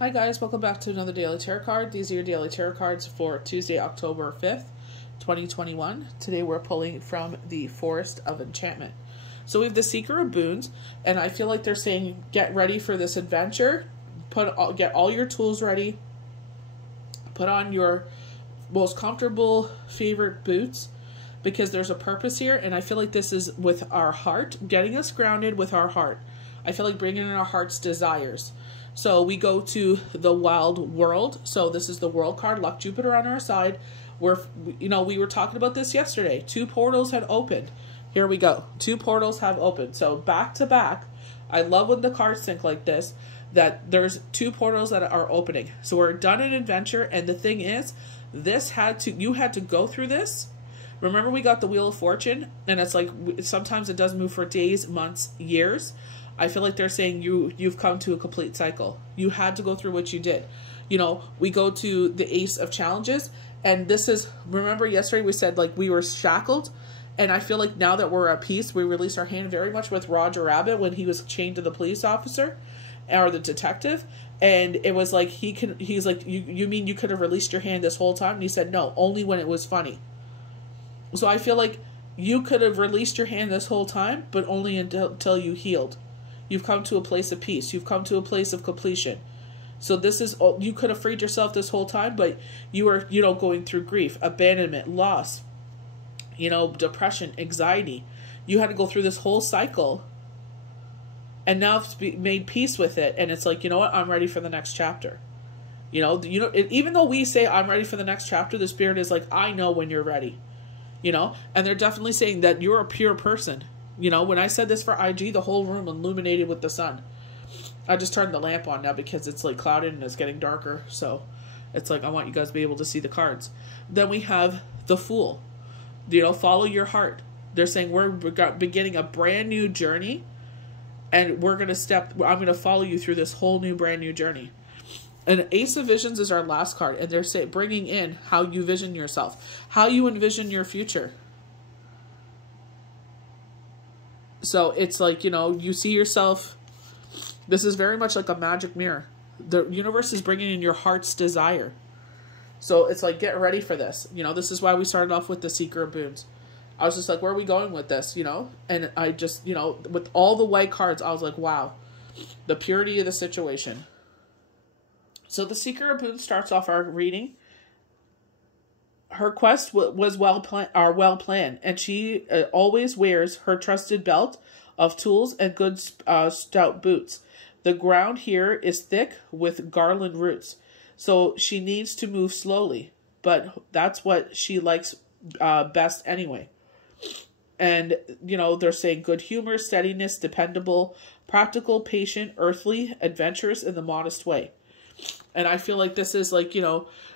Hi guys, welcome back to another Daily Tarot card. These are your Daily Tarot cards for Tuesday, October 5th, 2021. Today we're pulling from the Forest of Enchantment. So we have the Seeker of Boons, and I feel like they're saying get ready for this adventure. Get all your tools ready. Put on your most comfortable favorite boots because there's a purpose here, and I feel like this is with our heart, getting us grounded with our heart. I feel like bringing in our heart's desires. So we go to the wild world. So this is the world card, luck Jupiter on our side. We were talking about this yesterday. 2 portals had opened. Here we go. 2 portals have opened. So back to back, I love when the cards think like this, that there's 2 portals that are opening. So we're done an adventure. And the thing is, you had to go through this. Remember we got the Wheel of Fortune, and it's like sometimes it does move for days, months, years. I feel like they're saying you've come to a complete cycle. You had to go through what you did. We go to the Ace of Challenges, and this is, remember yesterday we said like we were shackled, and I feel like now that we're at peace, we release our hand very much with Roger Rabbit when he was chained to the police officer or the detective, and it was like he's like, you mean you could have released your hand this whole time? And he said no, only when it was funny. So I feel like you could have released your hand this whole time, but only until you healed. You've come to a place of peace. You've come to a place of completion. So this is, you could have freed yourself this whole time, but you were, going through grief, abandonment, loss, depression, anxiety. You had to go through this whole cycle, and now it's made peace with it. And it's like, you know what? I'm ready for the next chapter. Even though we say I'm ready for the next chapter, the Spirit is like, I know when you're ready, and they're definitely saying that you're a pure person. When I said this for IG, the whole room illuminated with the sun. I just turned the lamp on now because it's like clouded and it's getting darker. So it's like I want you guys to be able to see the cards. Then we have the Fool. Follow your heart. They're saying we're beginning a brand new journey, and I'm going to follow you through this whole new brand new journey. And Ace of Visions is our last card, and they're saying bringing in how you vision yourself, how you envision your future. So it's like, you see yourself, this is very much like a magic mirror. The universe is bringing in your heart's desire. So it's like, get ready for this. This is why we started off with the Seeker of Boons. I was just like, where are we going with this, And I just, with all the white cards, I was like, wow, the purity of the situation. So the Seeker of Boons starts off our reading. Her quest was well planned, and she always wears her trusted belt of tools and good stout boots. The ground here is thick with garland roots, so she needs to move slowly, but that's what she likes best anyway. And, they're saying good humor, steadiness, dependable, practical, patient, earthly, adventurous in the modest way. And I feel like this is like,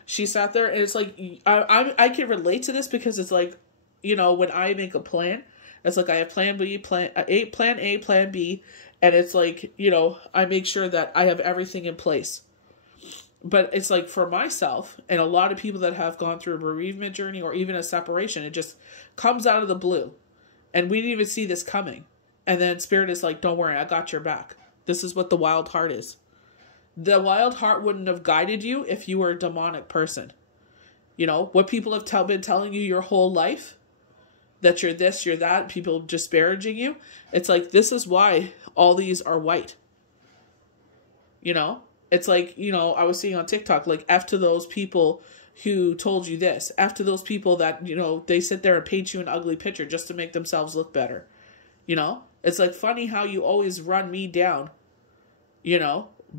she sat there, and it's like, I can relate to this because it's like, when I make a plan, it's like I have plan B, plan A, plan B, and it's like, I make sure that I have everything in place. But it's like for myself and a lot of people that have gone through a bereavement journey or even a separation, it just comes out of the blue. And we didn't even see this coming. And then Spirit is like, don't worry, I got your back. This is what the wild heart is. The wild heart wouldn't have guided you if you were a demonic person. What people have been telling you your whole life, that you're this, you're that, people disparaging you. It's like, this is why all these are white. It's like, I was seeing on TikTok, like, F to those people who told you this. F to those people that, they sit there and paint you an ugly picture just to make themselves look better. It's like funny how you always run me down,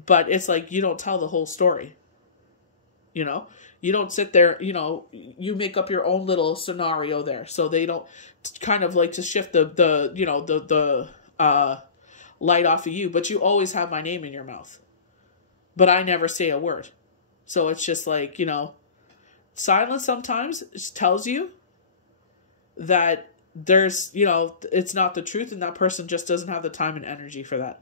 but it's like, you don't tell the whole story. You don't sit there, you make up your own little scenario there. So they don't kind of like to shift the light off of you, but you always have my name in your mouth. But I never say a word. So it's just like, silence sometimes tells you that there's, it's not the truth, and that person just doesn't have the time and energy for that.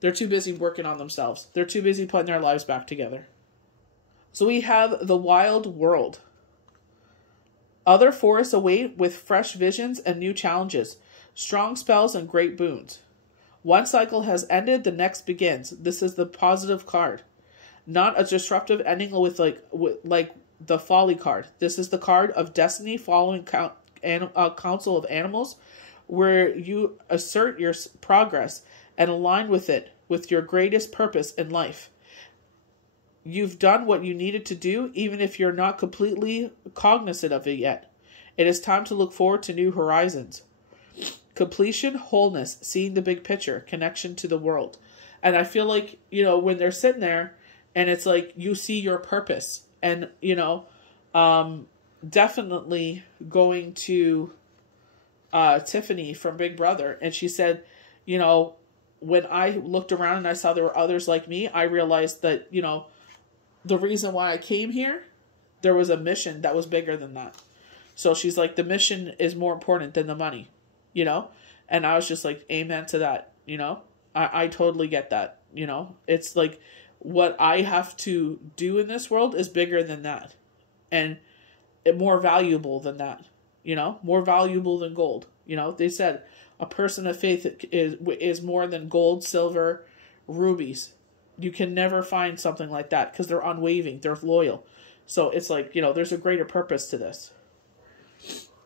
They're too busy working on themselves. They're too busy putting their lives back together. So we have the wild world. Other forests await with fresh visions and new challenges, strong spells and great boons. One cycle has ended, the next begins. This is the positive card. Not a disruptive ending with like the folly card. This is the card of destiny following council of animals, where you assert your progress and align with it with your greatest purpose in life. You've done what you needed to do, even if you're not completely cognizant of it yet. It is time to look forward to new horizons. Completion, wholeness, seeing the big picture, connection to the world. And I feel like, when they're sitting there and it's like you see your purpose, and, definitely going to Tiffany from Big Brother, and she said, when I looked around and I saw there were others like me, I realized that, the reason why I came here, there was a mission that was bigger than that. So she's like, the mission is more important than the money, And I was just like, amen to that, I totally get that, It's like what I have to do in this world is bigger than that. And more valuable than that, more valuable than gold. They said a person of faith is more than gold, silver, rubies. You can never find something like that because they're unwavering, they're loyal. So it's like, there's a greater purpose to this.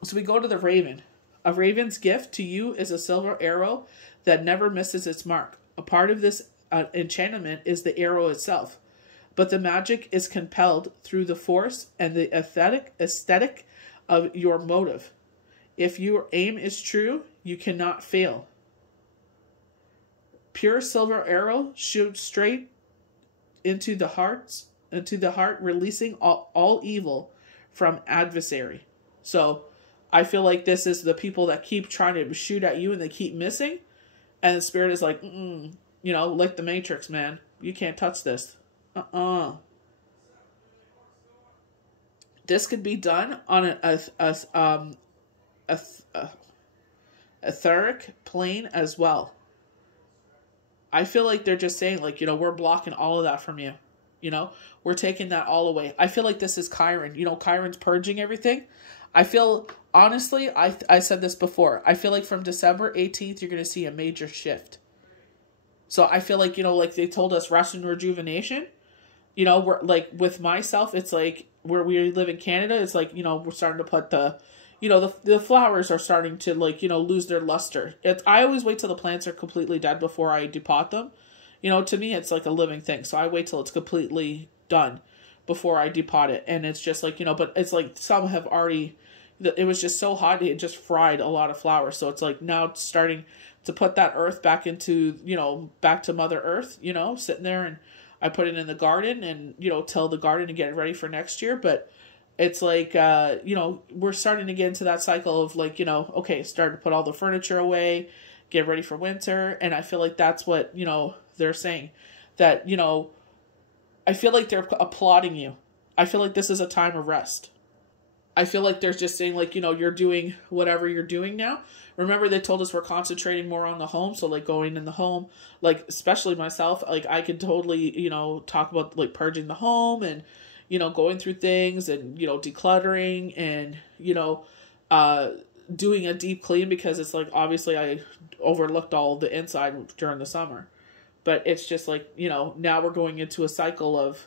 So we go to the raven. A raven's gift to you is a silver arrow that never misses its mark. A part of this enchantment is the arrow itself, but the magic is compelled through the force and the aesthetic of your motive. If your aim is true, you cannot fail. Pure silver arrow shoots straight into the heart, releasing all evil from adversary. So I feel like this is the people that keep trying to shoot at you and they keep missing. And the spirit is like, like the Matrix, man. You can't touch this. This could be done on an etheric plane as well. I feel like they're just saying, like, we're blocking all of that from you. We're taking that all away. I feel like this is Chiron. Chiron's purging everything. I feel, honestly, I said this before. I feel like from December 18th, you're going to see a major shift. So I feel like, like they told us rest and rejuvenation. We're like, with myself, it's like where we live in Canada, it's like, we're starting to put the flowers are starting to lose their luster. I always wait till the plants are completely dead before I depot them. To me, it's like a living thing. So I wait till it's completely done before I depot it. And it's just like, but it's like some have already, it was just so hot, it just fried a lot of flowers. So it's like now it's starting to put that earth back into, back to Mother Earth, sitting there, and I put it in the garden and, tell the garden to get it ready for next year. But it's like, we're starting to get into that cycle of like, okay, start to put all the furniture away, get ready for winter. And I feel like that's what, they're saying. That, I feel like they're applauding you. I feel like this is a time of rest. I feel like they're just saying, like, you're doing whatever you're doing now. Remember, they told us we're concentrating more on the home. So, like, going in the home, like, especially myself, like, I could totally, talk about, like, purging the home and, going through things and, decluttering and, doing a deep clean, because it's like, obviously I overlooked all the inside during the summer. But it's just like, now we're going into a cycle of,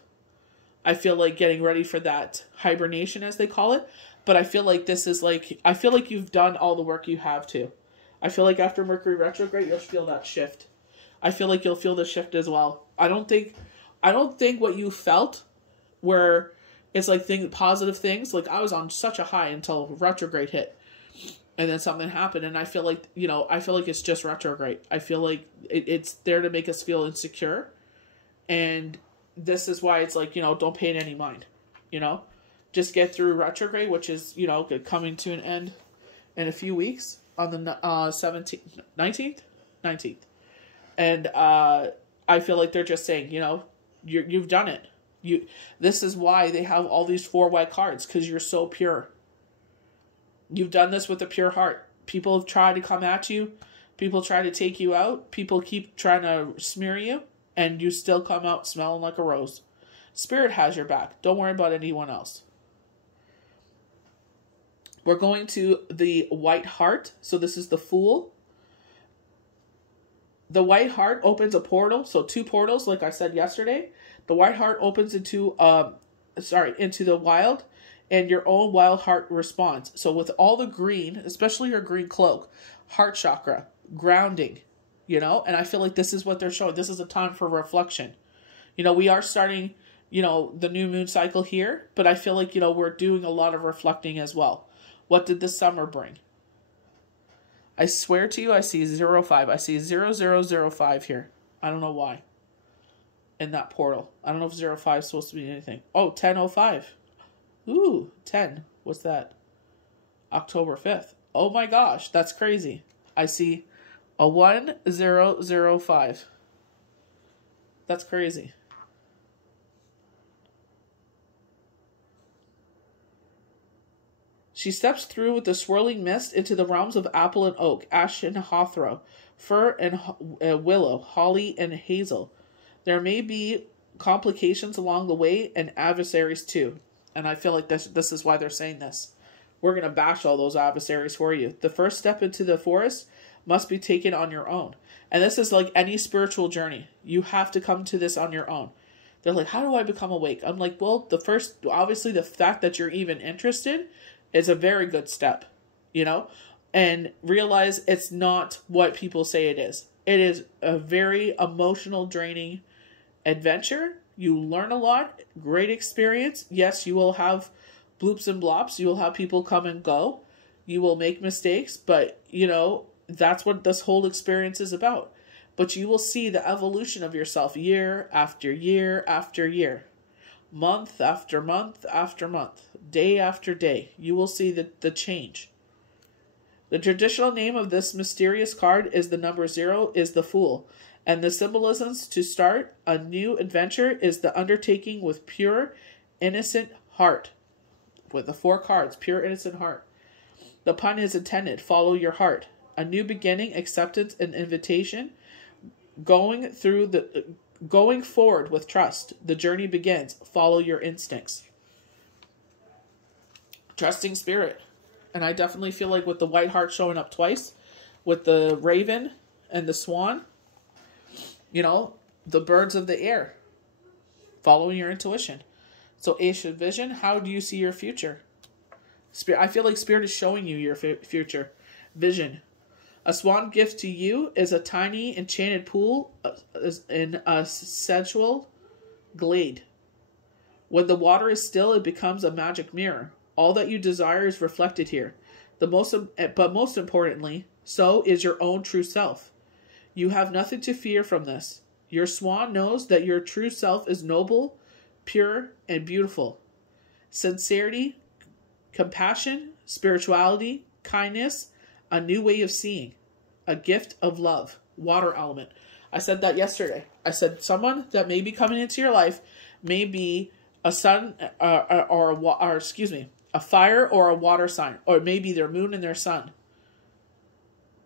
I feel like, getting ready for that hibernation, as they call it. But I feel like this is like, I feel like you've done all the work you have to. I feel like after Mercury retrograde, you'll feel that shift. I feel like you'll feel the shift as well. I don't think what you felt where it's like positive things, like I was on such a high until retrograde hit. And then something happened, and I feel like, it's just retrograde. I feel like it's there to make us feel insecure. And this is why it's like, don't pay it any mind, Just get through retrograde, which is, coming to an end in a few weeks on the 17th, 19th. And I feel like they're just saying, you've done it. This is why they have all these 4 white cards, because you're so pure. You've done this with a pure heart. People have tried to come at you. People try to take you out. People keep trying to smear you. And you still come out smelling like a rose. Spirit has your back. Don't worry about anyone else. We're going to the white heart. So this is the Fool. The white heart opens a portal. So 2 portals, like I said yesterday. The white heart opens into into the wild, and your own wild heart responds. So with all the green, especially your green cloak, heart chakra, grounding, and I feel like this is what they're showing. This is a time for reflection. We are starting, the new moon cycle here, but I feel like, we're doing a lot of reflecting as well. What did this summer bring? I swear to you, I see 05. I see 0005 here. I don't know why. In that portal. I don't know if 05 is supposed to be anything. Oh, 1005. Ooh, 10. What's that? October 5th. Oh my gosh, that's crazy. I see a 1005. That's crazy. She steps through with the swirling mist into the realms of apple and oak, ash and hawthorn, fir and willow, holly and hazel. There may be complications along the way and adversaries too. And I feel like this is why they're saying this. We're going to bash all those adversaries for you. The first step into the forest must be taken on your own. And this is like any spiritual journey. You have to come to this on your own. They're like, how do I become awake? I'm like, well, obviously the fact that you're even interested is a very good step, and realize it's not what people say it is. It is a very emotional, draining adventure. You learn a lot, great experience. Yes, you will have bloops and blops. You will have people come and go. You will make mistakes, but, that's what this whole experience is about. But you will see the evolution of yourself year after year after year. Month after month after month, day after day, you will see the change. The traditional name of this mysterious card is the number 0 is the Fool, and the symbolisms to start a new adventure is the undertaking with pure, innocent heart. With the 4 cards, pure, innocent heart. The pun is intended, follow your heart. A new beginning, acceptance, and invitation, going forward with trust. The journey begins. Follow your instincts. Trusting spirit. And I definitely feel like with the white heart showing up twice, with the raven and the swan, the birds of the air. Following your intuition. So ancient vision, how do you see your future? I feel like spirit is showing you your future. Vision. A swan gift to you is a tiny enchanted pool in a sensual glade. When the water is still, it becomes a magic mirror. All that you desire is reflected here. But most importantly, so is your own true self. You have nothing to fear from this. Your swan knows that your true self is noble, pure, and beautiful. Sincerity, compassion, spirituality, kindness, a new way of seeing, a gift of love, water element. I said that yesterday. I said someone that may be coming into your life may be a sun a fire or a water sign, or maybe their moon and their sun.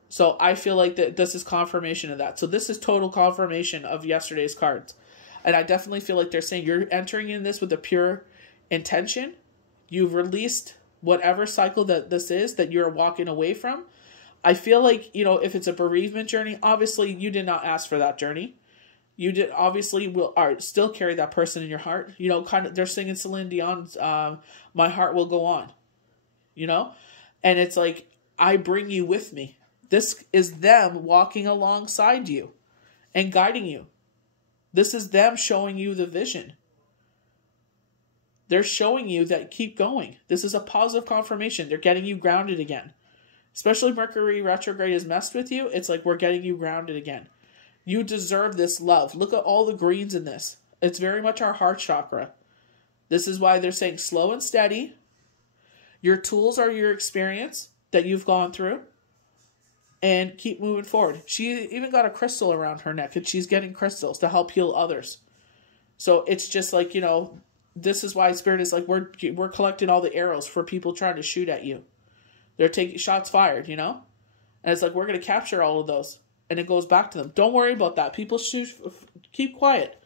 So I feel like that this is confirmation of that. So this is total confirmation of yesterday's cards. And I definitely feel like they're saying you're entering in this with a pure intention. You've released whatever cycle that this is that you're walking away from. I feel like, if it's a bereavement journey, obviously you did not ask for that journey. You did obviously still carry that person in your heart. They're singing Celine Dion's My Heart Will Go On. And it's like, I bring you with me. This is them walking alongside you and guiding you. This is them showing you the vision. They're showing you that keep going. This is a positive confirmation. They're getting you grounded again. Especially Mercury retrograde has messed with you. It's like we're getting you grounded again. You deserve this love. Look at all the greens in this. It's very much our heart chakra. This is why they're saying slow and steady. Your tools are your experience that you've gone through. And keep moving forward. She even got a crystal around her neck. And she's getting crystals to help heal others. So it's just like, this is why Spirit is like, we're collecting all the arrows for people trying to shoot at you. They're taking shots fired, And it's like, we're going to capture all of those. And it goes back to them. Don't worry about that. People shoot, keep quiet.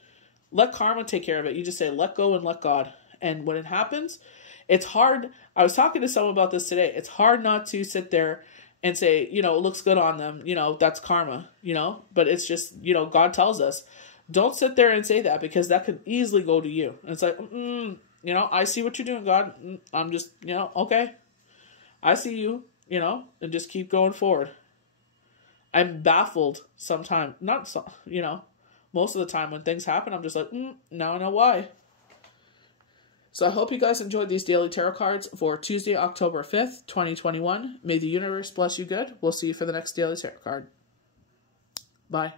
Let karma take care of it. You just say, let go and let God. And when it happens, it's hard. I was talking to someone about this today. It's hard not to sit there and say, you know, it looks good on them, you know, that's karma, you know, but it's just, you know, God tells us, don't sit there and say that, because that could easily go to you. And it's like, you know, I see what you're doing, God. I'm just, you know, okay. I see you, you know, and just keep going forward. I'm baffled sometimes, not so, you know, most of the time when things happen, I'm just like, now I know why. So I hope you guys enjoyed these daily tarot cards for Tuesday, October 5th, 2021. May the universe bless you good. We'll see you for the next daily tarot card. Bye.